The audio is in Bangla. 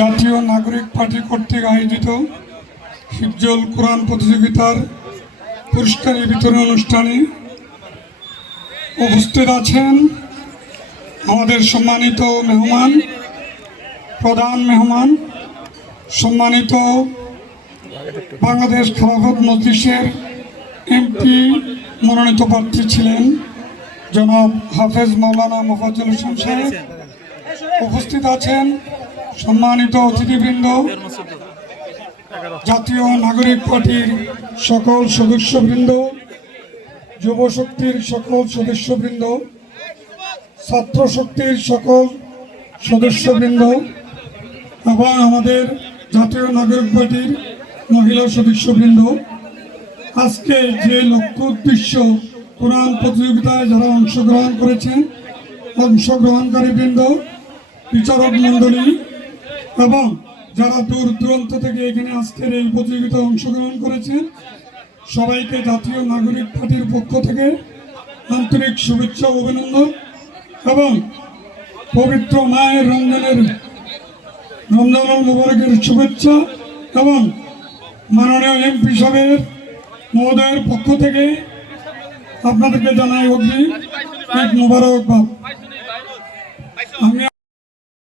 জাতীয় নাগরিক পার্টি কর্তৃক আয়োজিত হিফজুল কোরআন প্রতিযোগিতার পুরস্কারের বিতরণ অনুষ্ঠানে উপস্থিত আছেন আমাদের সম্মানিত মেহমান, প্রধান মেহমান, সম্মানিত বাংলাদেশ খেলাফত মজলিসের এমপি মনোনীত প্রার্থী ছিলেন জনাব হাফেজ মাওলানা মোফাজ্জল হোসেন সাহেব। উপস্থিত আছেন সম্মানিত অতিথিবৃন্দ, জাতীয় নাগরিক পার্টির সকল সদস্যবৃন্দ, যুব শক্তির সকল সদস্যবৃন্দ, ছাত্র শক্তির সকল সদস্যবৃন্দ এবং আমাদের জাতীয় নাগরিক পার্টির মহিলা সদস্যবৃন্দ। আজকে যে লক্ষ্য উদ্দেশ্য কোরআন প্রতিযোগিতায় যারা অংশগ্রহণ করেছেন, অংশগ্রহণকারীবৃন্দ, বিচারক মণ্ডলী এবং যারা দূর দূরান্ত থেকে এখানে আজকের এই প্রতিযোগিতায় অংশগ্রহণ করেছেন, সবাইকে জাতীয় নাগরিক পার্টির পক্ষ থেকে আন্তরিক শুভেচ্ছা ও অভিনন্দন এবং পবিত্র মায়ের রমজানুল মুবারকের শুভেচ্ছা এবং মাননীয় এমপি সাহেবের মহোদয়ের পক্ষ থেকে আপনাদেরকে জানাই অগ্রিম ঈদ মুবারকবাদ। আমি